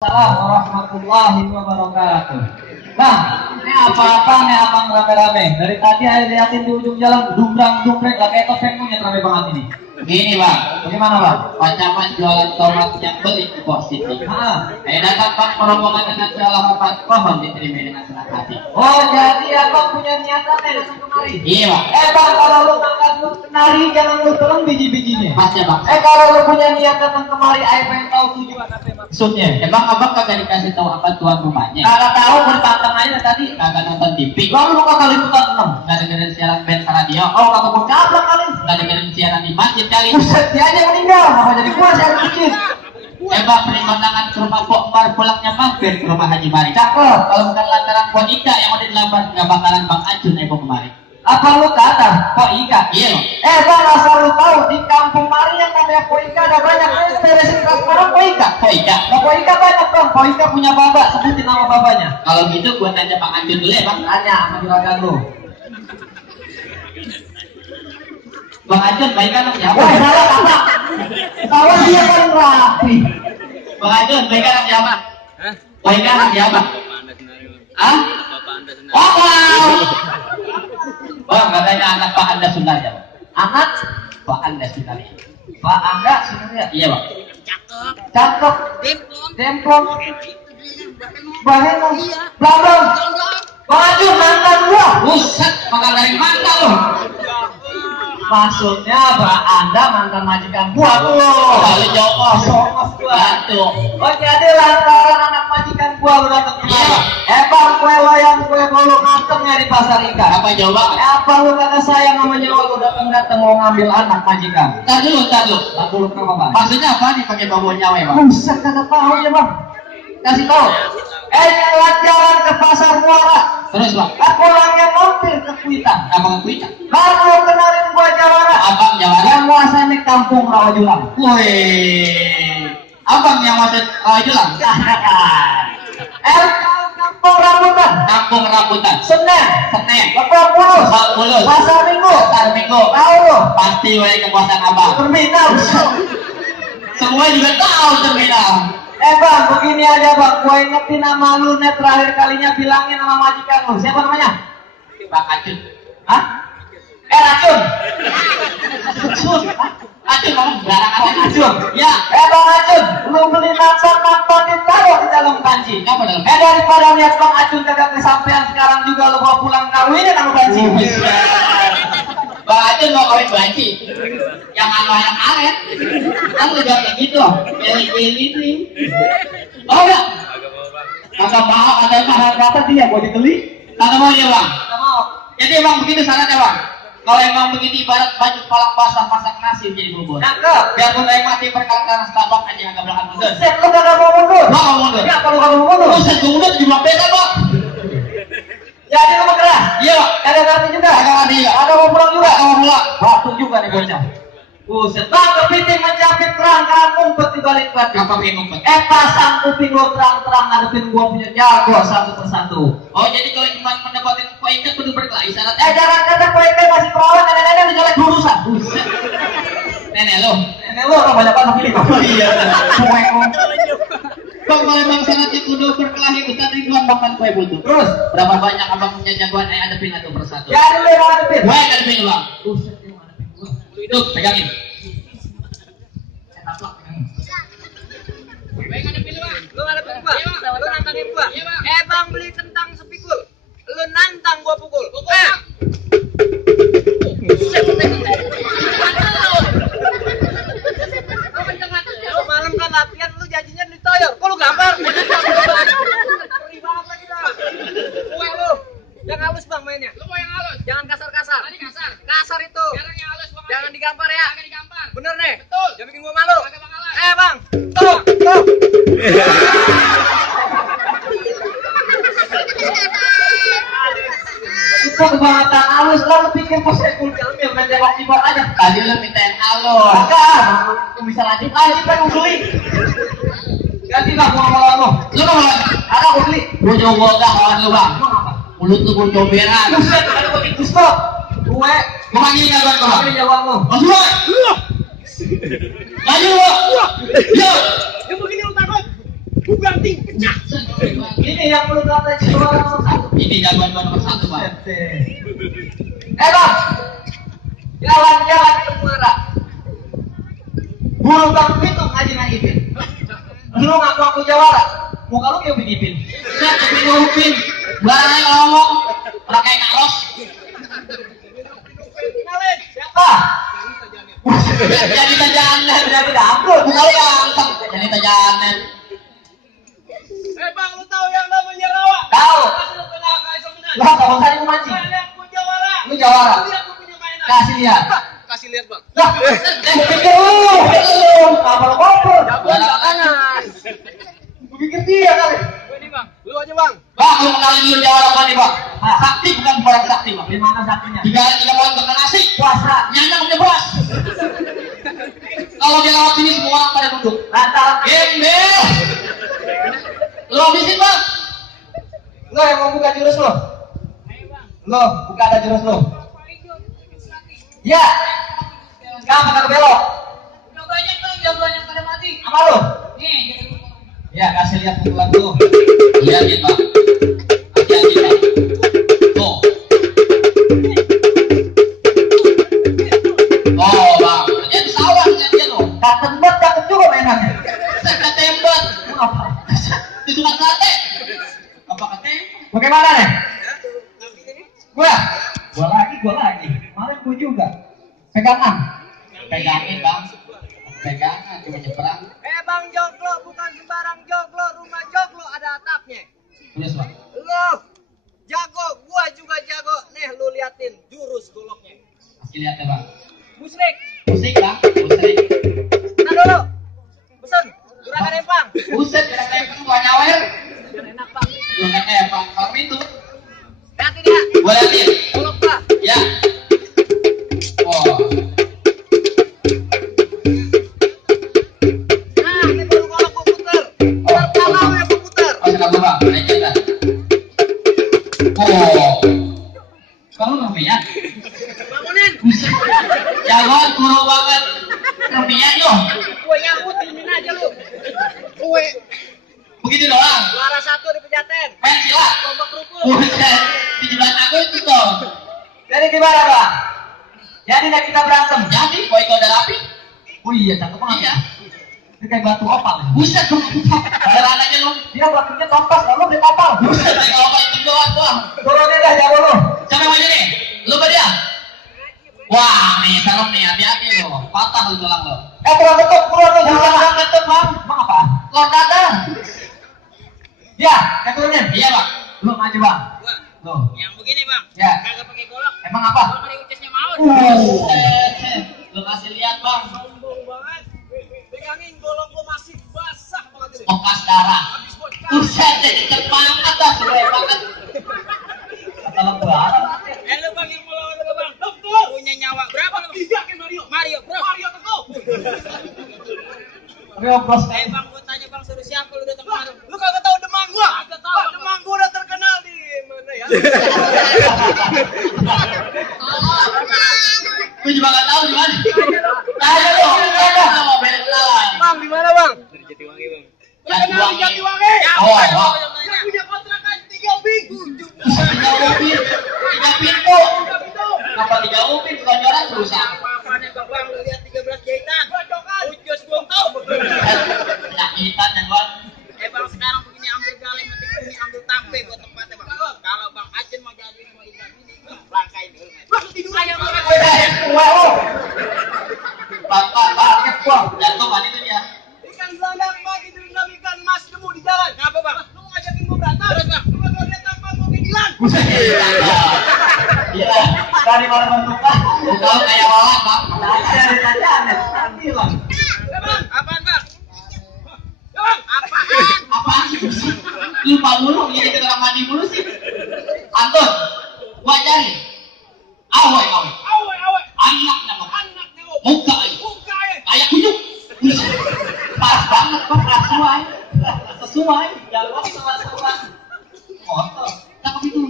Assalamualaikum warahmatullahi wabarakatuh. Nah, ini apa-apa nih abang rame-rame. Dari tadi saya liatin di ujung jalan dumbrang-dumbreng lah kayak topeng monyet rame banget ini. Gini bang, Bagaimana bang? pacaman jualan tomat yang begitu positif. Saya datang pak rombongan dengan segala hormat, mohon diterima dengan senang hati. Oh jadi abang punya niatan ya datang kemari? Iya bang, Bang kalau lu makan lu kenari jangan lu telan biji-bijinya. pas ya bang. Kalau lu punya niat datang kemari, saya pengen tahu tujuan apa maksudnya. Emang abang kagak dikasih tahu apa tuan rumahnya? Kagak tahu bertantang aja tadi. Kagak nonton TV? Lalu lu kagak liputan 6. Kagak dengerin siaran band radio? Oh kagak mau caplak kali. Kagak dengerin siaran di masjid kali? Buset, dia aja meninggal, apa jadi gua sih yang bikin? Bang pertimbangan ke rumah Pok Mar pulangnya mampir ke rumah Haji Mari. Cakep. Kalau bukan lantaran Pok Ika yang udah dilamar, nggak bakalan Bang Acun kemari. Apa lu kata Pok Ika? Iya bang. Bang asal lu tahu di kampung Mari yang namanya Pok Ika ada banyak. Ayo beresin sekarang Pok Ika. Pok Ika. Pok Ika banyak bang. Pok Ika punya babak, sebutin nama babanya. Kalau gitu gua tanya Bang Acun dulu ya bang. Tanya sama juragan lu. Bang Acun baik anak siapa? Wah salah kata. Tahu dia paling rapi. Bang Acun baik anak siapa? Baik anak siapa? Hah? Oh wow. Bang katanya anak Pak Anda Sunarja. Anak Pak Anda Sunarja. Pak Angga sebenarnya. Iya bang. Cakep. Demplon. Bahenong. Blabong. Bang Acun mantan gua. Buset, bakal dari mana lo? Maksudnya Pak Anda mantan majikan gua tuh. Kalau jawab Songos gua. Batu. Oh jadi lantaran anak majikan gua lu datang kemari. Iya. Bang kue loyang kue bolu kantengnya di pasar ikan. Apa jawab? Apa lu kata sayang sama nyawa lu datang mau ngambil anak majikan? Tar dulu. Tak dulu kenapa bang? Maksudnya apa nih pakai bau nyawa ya bang? Buset kagak tahu ya bang. Kasih tahu. Jalan ke pasar muara. Terus bang? Pulangnya mampir ke Kuitang. Abang kuita? Baru kenalin gua Jawara. Abang Jawara? Yang muasa di kampung Rawajulang. Wih, abang yang maksud Julang? Kampung Rambutan. Kampung Rambutan. Senen. Lebak Bulus. Pasar Minggu. Tahu lo. Pasti oleh kekuasaan abang. Terminal. Semua juga tahu terminal. Bang, begini aja bang. Gua ingetin nama lu net terakhir kalinya bilangin nama majikan lu. Siapa namanya? Bang Acun. Hah? Racun. Acun kamu barang apa Acun. Ya. Bang Acun, lu beli nonton ditaruh di dalam panci. Apa dalam? Daripada lihat Bang Acun kagak kesampean sekarang juga lu bawa pulang kawinin sama panci. Bang Acun mau kawin banci. Yang yang aret. Kan udah kayak gitu. Pilih-pilih ini. Oh enggak? Kagak mau ada mahal kata dia mau dibeli. Kagak mau dia bang. Nggak mau. Jadi emang begitu syaratnya bang. Kalau emang begitu ibarat baju palak basah masak nasi jadi bubur. Cakep. Biarpun yang mati berkala-kala setabak aja nggak belakang mundur. Set, lu kagak mau mundur. Bang mau mundur. Kenapa lu kagak mau mundur? Buset gue mundur 17 meter bang. Jadi lu bergerak. Iya bang. Kagak ngerti juga. Kagak ngerti juga. Kagak mau pulang juga. Kagak mau pulang. Batu juga nih bocah. Buset, bang kepiting menjapit kerang ngumpet di balik batu. Apa pengen ngumpet? Pasang kuping lo terang-terang ngadepin gua punya jago satu persatu. Oh jadi kalau cuma mendapatkan poin kan kudu berkelahi syaratnya. Jangan kata poinnya masih perawan, nenek-nenek udah jelek lulusan. Buset. Nenek lo. Nenek lo orang banyak banget pilih. Iya. Cuek lo. Bang kalau emang syaratnya kudu berkelahi kita ribuan makan kue butuh. Terus berapa banyak abang punya jagoan adepin satu persatu? Jadi lo yang ngadepin. Gue adepin bang. Buset, yang ngadepin gua. Duduk pegangin. Baik ngadepin lu bang, lu ngadepin gua, lu nantangin gua. Bang beli kentang sepikul, lu nantang gua pukul. Lu malam kan latihan, lu janjinya ditoyor, kok lu gambar? Perih banget lagi dah. Kue lu, yang halus bang mainnya. Lu mau yang halus? Jangan kasar-kasar. Tadi kasar. Kasar itu. Sekarang yang halus bang. Jangan digampar ya. Jangan digampar. Bener nih. Betul. Jangan bikin gua malu. Bang, tuh. Itu kebangetan halus lah, lu pikir pas saya kulit ambil main tembak keyboard aja. Tadi lu mintain halus. Agak, lu bisa lanjut lagi kan mau beli. Ganti lah gua mau lo. Lu mau lagi? Ada gua beli. Gue coba gak kawan lu bang. Emang apa? Mulut lu gue coberan. Buset, ada gua tikus kok. Gue Manggil jagoan kau. ini jawaban lu. Masuk Maju. Ya. Yang begini lu takut. banting pecah. Ini yang perlu kata juara nomor 1. Ini jagoan gua nomor 1 bang. Bang, jalan-jalan ke muara. Buru Bang Pitung aja ngipin. Lu ngaku jawara, muka lu kayak begipin. Saya kepin upin, barang ngomong, pakai naros. Kenalin, Siapa? Jadi tajanan, Jadi dapur. muka lu ganteng. Jadi tajanan. Bang, lu tahu yang namanya rawa? Tahu. Lu pernah kayak sebenarnya? Lah, kalau tadi mau mancing. Lihat ku jawara. Lu jawara. Lihat ku punya mainan. Kasih lihat. Kasih lihat bang. Lah, pikir lu. Apa lu kompor? Jagoan belakangan. Pikir dia kali. Ini bang, lu aja bang. Bang, lu kenalin dulu jawara apa nih bang? Sakti bukan orang sakti bang. Di mana saktinya? 3 poin makan nasi. Puasa. Nyanyang punya beras. Kalau dia lewat sini semua orang pada duduk. Lantaran Gembel. Lo habisin bang. lo yang mau buka jurus lo. Lo buka ada jurus lo. Ya. Sekarang kita ke belok. Udah banyak bang, jagoan yang pada mati. Apa lo? Nih, Ya, kasih lihat pukulan lo. Lihatin bang. Hati-hati bang. Tuh. Oh bang, dia di sawah dia lo. Cakep juga mainannya. Saya tembak. Apa? Disunat sate. Apa katanya? Bagaimana nih? Gua lagi. Kemarin gua juga. Pegangan. Pegangin bang. Pegangan cuma nyebrang. bang joglo bukan sembarang joglo, rumah joglo ada atapnya. Terus bang. Lo jago, gua juga jago. Nih lu liatin jurus goloknya. Kasih lihat ya bang. Musrik. Musik bang. Musik. Nah dulu. Pesen gerakan empang. Buset, kira-kira itu gua nyawer. Biar enak bang. Lu nggak kayak bang. Kalau itu. Liatin ya. Gua liatin. Golok pak. Ya. Oh. Nah ini baru golok gua puter. Pertama yang gua puter. Oh, sekarang gua bang. Naik kita. Oh. Kamu lumayan. Bangunin. Buset. Jagoan kuro banget. Lumayan yo. Gue nyambut ini aja lu. Gue Begitu doang. juara 1 di Pejaten. Main silat. Lomba kerupuk. Buset. Di sebelah aku itu toh. Jadi gimana bang? Jadi nggak kita berantem? Jadi, boy kau udah rapi. Oh iya, cakep banget. Iya. Itu kayak batu opal. Buset lu. Ada anaknya lu. Dia batunya tompas, lalu beli opal. Buset, kayak apa itu doang doang. Turunin dah jago lu. Siapa yang mau jadi? Lu apa dia? Wah, nih serem nih, hati-hati lo. Patah lu tulang lo. Kurang ketuk, kurang lu. Jangan ketuk bang. Emang apa? Lo dadar. Ya, yang turunin. Iya bang. Lu maju bang. Gua Lu. yang begini bang. Ya. Kagak pakai golok. Emang apa? Kalau ada ucesnya mau. Buset. Lu kasih lihat bang. Sombong banget. Pegangin golok gua masih basah banget ini. Bekas darah. Habis bocah. Buset, jadi banget dah, seru banget. Kalau gua Lu bang yang mau lawan lu bang. Betul. Punya nyawa berapa lu? 3 ke Mario. Mario bro. Mario teguh. tapi obros Bang gua tanya bang suruh siapa lu datang kemari? Lu kagak tahu Demang gua? Kagak tahu. Demang gua udah terkenal di mana ya? Gue juga gak tau di mana. Tanya dong, tanya mau beda kenalan. Bang di mana bang? Jatiwangi. Jatiwangi. Oh, wah. Yang punya kontrakan 3 minggu. 3 upin, 3 pintu. Apa 3 upin, bukan jalan berusaha. Apa nih bang? Lu lihat 13 jahitan. Bacokan. Ucus buntu. Penyakitan yang bang. Bang sekarang begini ambil galih, metik bumi, ambil tampe buat tempatnya bang. Kalau bang Acen mau jadi mau ikan ini, langkai dulu. Bang tidur aja bang. Pak, bang, jatuh kan itu dia. Ikan gelandang bang, itu ikan mas nemu di jalan. Kenapa bang? Lu ngajakin gua berantem. Terus bang, lu mau lihat tampang gua kegilaan. Gila, dari mana bentuknya? lu tahu kayak walang bang. Dari tadi aneh, bilang. Bang, apaan bang? Bang, apaan? Apaan sih? Lupa mulu, dia ikut orang mandi mulu sih. Anton, gua cari. Awe. Awe. Anak nama. Anaknya gua. Muka aja. Buka ya. Kayak kunyuk. Pas banget kok, sesuai. Sesuai. Jalan sama. Motor. Cakep itu.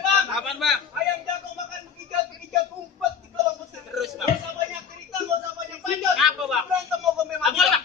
Bang, apaan bang? Ayam jago makan bertiga kumpet di kolong mesin. Terus bang. Gak usah banyak cerita, gak usah banyak bacot. Apa bang? Berantem mau gue memang. Apa bang?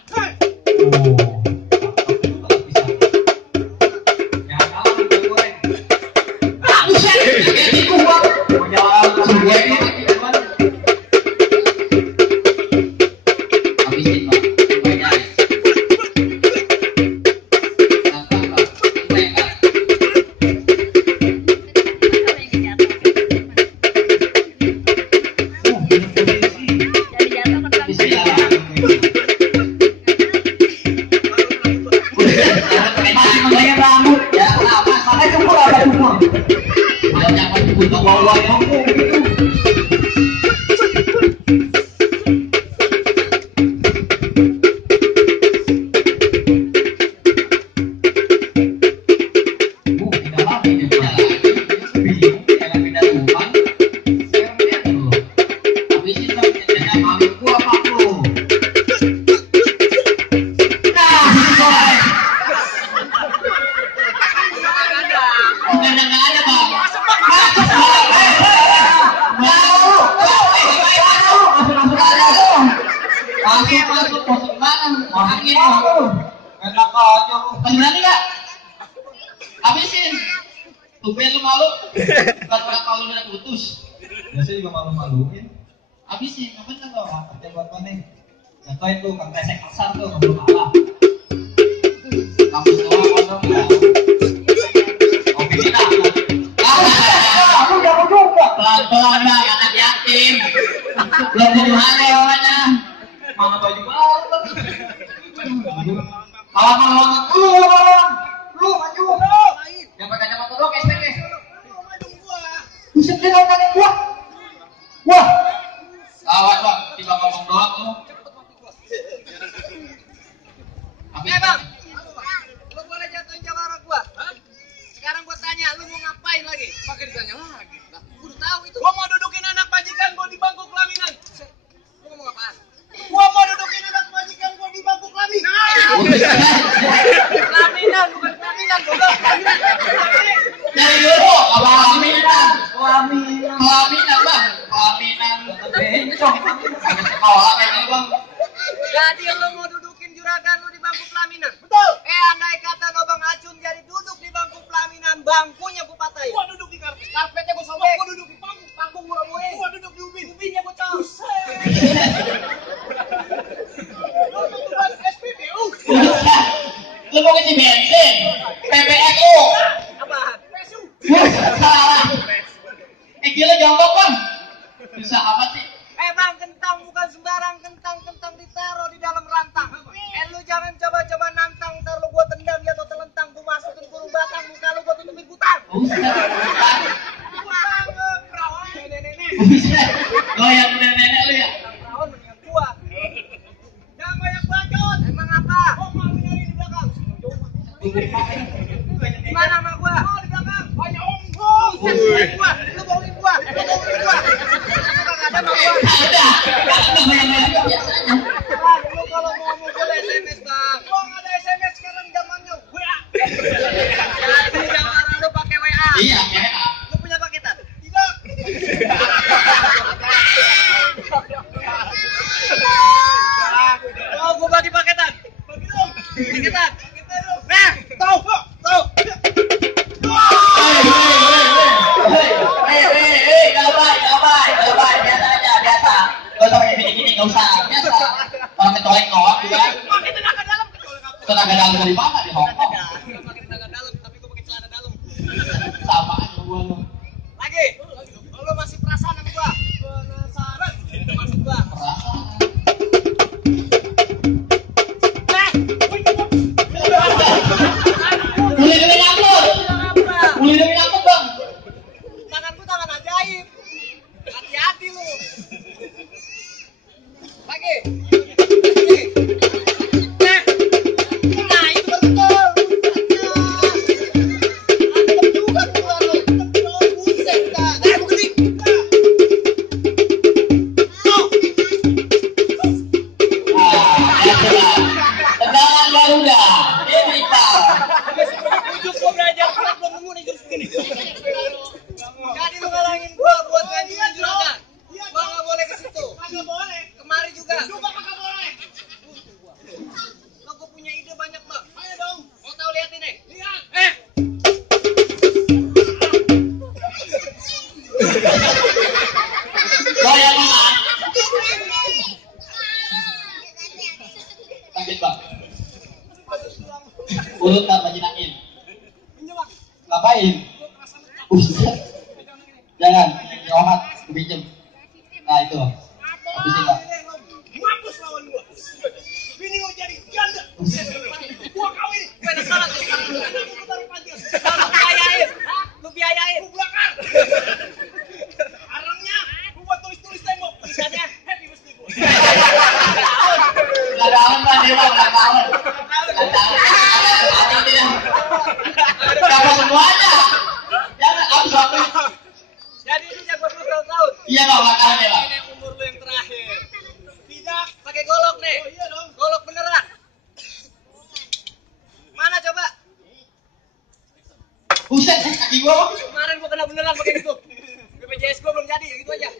Enak aja lu. Berani nggak? Habisin. Tumben lu malu. Bukan malu udah putus. Biasanya juga malu-maluin. Habisin, nggak bener dong. Kerja buat mana? Jatuhin tuh, kang resek kasar tuh, nggak perlu kalah. Kampus doang kosong. Kopi kita. Aku udah mau juga. Pelan-pelan lah, anak yatim. Belum dimana namanya. Mana baju baru? Malam-malam lu maju. Yang pakai kacamata doang estek deh. Buset dia ngomongin gua. Wah. Awas bang, tiba ngomong doang lu. Bang, lu boleh jatuhin jawara gua. Sekarang gua tanya, lu mau ngapain lagi? Pakai ditanya lagi. Gua udah tahu itu. Gua mau dudukin anak majikan gua di bangku pelaminan. Lu ngomong apaan? Gua mau dudukin anak majikan gua di bangku pelaminan. Pelaminan bukan pelaminan, goblok. Dari dulu, pelaminan. Pelaminan Bang, pelaminan. bencong. Sekolah kayaknya bang. Jadi lu mau dudukin juragan lu di bangku pelaminan? Betul. Andai kata Bang Acun jadi duduk di bangku pelaminan, bangkunya gua patahin. Gua duduk di karpet. Karpetnya gua sobek. Gua duduk di panggung. Panggung gua robohin. Gua duduk di ubin. Ubinnya gua cos. Lu duduk di SPBU. Lu mau ngisi bensin? PPSU. Apaan? PSU. Salah. Gila jongkok bang. Bisa apa sih? Bang, kentang bukan sembarang kentang ditaruh di dalam rantang. Lu jangan coba-coba nantang, ntar lu gua tendang dia atau telentang, gua masukin kurung batang, muka lu gua tutupin butang. Perawan nenek-nenek. Oh yang nenek lu ya? Perawan mendingan gua. Jangan banyak bacot. Emang apa? Oh, mau nyari di belakang. Mana sama gua? Oh, di belakang. Banyak ombong. Lu bohongin gua. Ada sama gua. Ada. Biasanya. Bang, lu kalau mau mukul SMS, Bang. Bang, ada SMS sekarang zamannya WA. Jadi jawara lu pakai WA. Iya, ya. Lu punya paketan? Tidak. Oh, gua bagi paketan. Bagi dong. Paketan. Nah, tahu. Biasa. Gak usah pakai gini-gini, gak usah. Biasa. Orang kecolek doang juga. Pakai tenaga dalam kecolek apa? Tenaga dalam dari mana di Hongkong? Gua pakai tenaga dalam, tapi gua pakai celana dalam. Sama aja gua lu. Lagi. Lu masih perasaan sama gua? Penasaran. Maksud gua. Mulai dari ngapur. Mulai dari ngapur bang. Tangan gua tangan ajaib. Hati-hati lu. Lagi. Nah, itu betul. Ada juga keluar lu. Buset dah. Nah, begini. Tendangan Garuda. Ini pak. Ujuk gua belajar kuat belum nemu nih jurus begini. Jadi lu ngalangin gua buat gantiin juragan. Gua enggak boleh ke situ. Enggak boleh. Kemari juga. Juga enggak boleh. Lo gua punya ide banyak, Bang. Ayo dong. Mau tahu lihat ini? Lihat. Goyang bang. Sakit bang. Urut tak bajinain. Ngapain? Buset. Jangan, nyohat, pinjem. Nah itu, habisin lah. Mampus lawan gua. Bini gua jadi janda. Gua kawin. Gua ada salah tuh. Lu biayain. Lu biayain. Lu bakar. Iya bang, makanan ya bang. Ini umur lu yang terakhir. Tidak, pakai golok nih. Oh, iya dong. Golok beneran. Mana coba? Buset, kaki gua. Kemarin gua kena beneran pakai itu. BPJS gua belum jadi, ya gitu aja.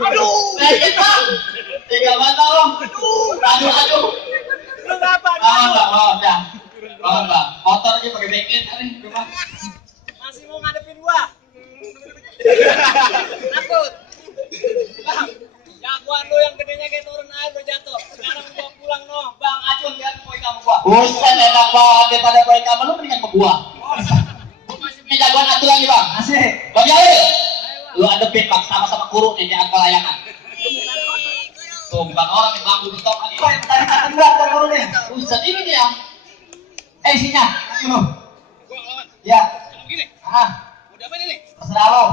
Aduh. Lagi bang. Tiga mata bang. Aduh. Lu ngapa? Bang. Motor aja pakai bengkel kali. Masih mau ngadepin gua? Takut. Bang, jagoan lu yang gedenya kayak turun air udah jatuh. Sekarang gua pulang noh. Bang, acun lihat koi kamu gua. Buset, enak banget daripada kue kamu lu mendingan ke gua. Gua masih punya jagoan satu lagi bang. Asik. Bang Jalil, lu adepin bang sama-sama kurung ini angka layangan. Tuh bukan orang yang bambu di top lagi. Kok yang tadi kata gua kok turunnya? Buset ini dia. Isinya. Lu. Gua lawan. Ya. Kalau begini, Ah, udah apa ini nih? terserah lo.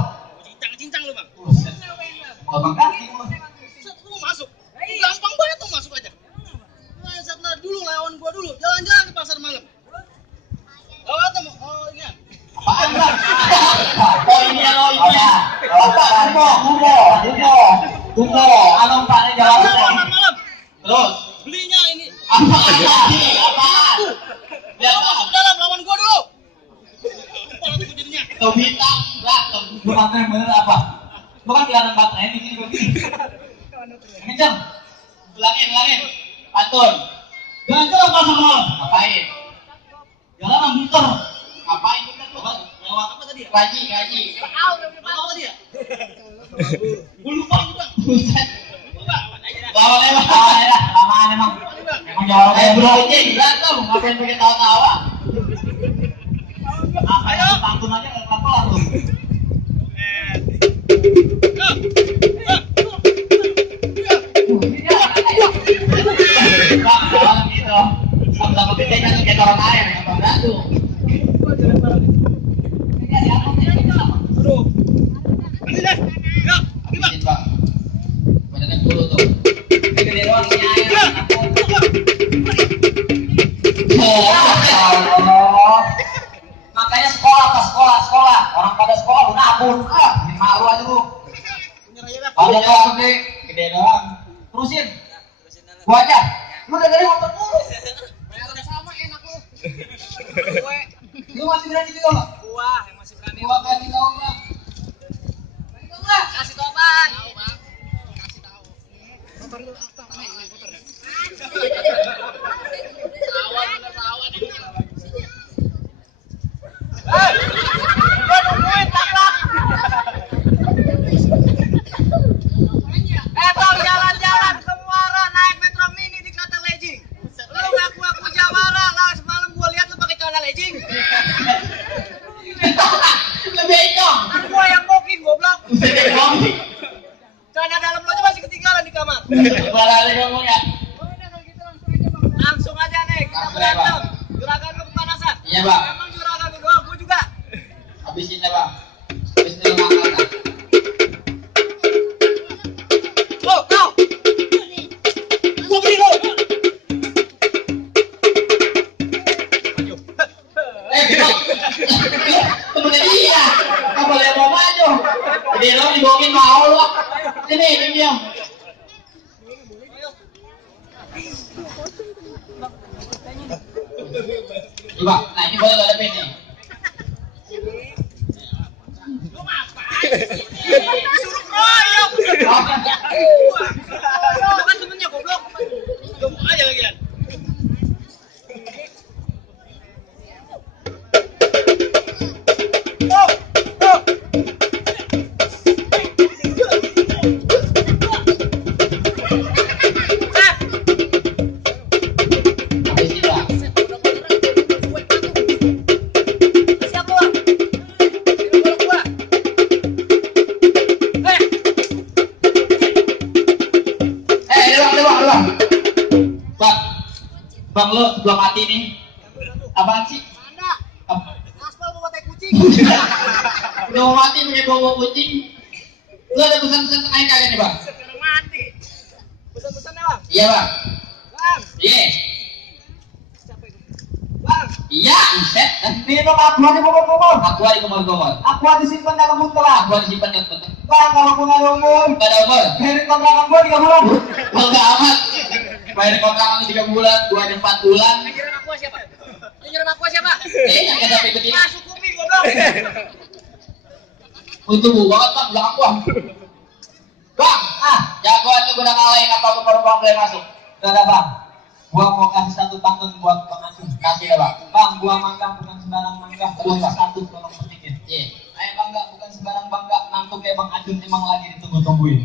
Cincang-cincang lu, Bang. Buset. Mau bang kaki lu. Set, lu masuk. Gampang banget tuh masuk aja. Nah, setelah dulu lawan gua dulu. Jalan-jalan ke pasar malam. Lewat tuh, oh ini ya. Apaan bang? Oh ini ya. Apa? Tunggu. Anu Pak ini jalan. Pasar malam. Terus Belinya ini. apaan? Apaan? Lihat Masuk bang. ke dalam lawan gua dulu. Pola tuh jadinya. Tuh bintang, bang. Lu baterai bener apa? Lu kan kelihatan baterai di sini begini. Kencang. Ulangin. Pantun. Jalan-jalan pasar malam. Ngapain? Jalan muter. Ngapain kita tuh? Lewat apa tadi ya? Gaji. Tahu apa tadi ya? Gua lupa bang. Buset. Lawan aja dah. Lawan lewat. Lamaan emang. Bang. Emang jawabnya Bro Ojek, berantem. Ngapain pakai tawa-tawa? Ayo, pantun aja nggak kelar tuh. Bang, kalau gitu. Sama-sama gede kan kayak orang air, apa batu. Aduh. Ini deh. Ya, gimana? Izin, bang. Badannya dulu tuh. Gede doang ini air. Oh, Makanya sekolah. Orang pada sekolah lu nabun. Bikin malu aja lu. Punya aja dah. ada doang gede doang. Terusin. Terusin dulu. Gua aja. Lu dengerin motor mulu. Bayar udah sama enak lu. Gue, Lu masih berani juga nggak? gua yang masih berani. Gua kasih tahu nggak? Berani tahu nggak? Kasih tau apaan? Tahu, Bang. Kasih tahu. Motor lu apa? Ini motor. Rawan. Gua nungguin taklak. Bang, jalan-jalan ke Muara naik Metro Mini di Kata Legging. Lu ngaku-ngaku Jawara, lah semalam gua lihat lu pakai celana legging. Lebih dong. Gua yang booking goblok. Buset, bang. Celana dalam lu aja masih ketinggalan di kamar. Balali ngomong ya. Langsung aja nih, kita berantem. Juragan lu kepanasan. Iya, Bang. Emang juragan lu doang, gua juga. Habisin ya bang. Habisin dulu makan. Oh, kau. Gua beli lu. Bang. Temennya dia. Nggak boleh mau maju. Jadi lo dibohongin mau lo. Sini, diam. Coba, nah ini boleh lo hadapin nih. Lu ngapain? Disuruh kroyok. Lu kan temennya goblok. Gemuk aja lagi kan. Habisin bang. Siap lu. Ini golok gua. Bang. Bang lo sebelum mati nih. Apaan sih? Mana? Apa? Aspal gua pakai kucing. Udah mau mati pakai bawa kucing. Lu ada pesan-pesan lain kagak nih bang? Sekarang mati. Pesan-pesan Bang. Iya bang. Bang. Iya. Siapa itu? Bang. Iya, set. Minum aku di kumur-kumur. Aku ada kumur-kumur. Aku disimpan dalam buntelan. Aku disimpan di kumur. Bang, kalau aku nggak ada umur, Gak ada umur. dari kontrakan gua 3 bulan. Enggak amat. Bayar kontrakan 3 bulan, 2 ada 4 bulan. Nyinyirin aku siapa? Nyinyirin aku siapa? Yang kita ikutin. Masuk kuping goblok. Untuk banget bang, belakang gua. Bang, jagoan lu guna ngalahin apa aku baru boleh masuk. Gak ada bang. Gua mau kasih satu pantun buat Bang Acung. Kasih ya bang. Bang, gua mangga bukan sembarang mangga. Gua satu tolong sedikit. Iya. Ayo bangga bukan sembarang bangga. Nantu kayak Bang Acung emang lagi ditunggu-tungguin.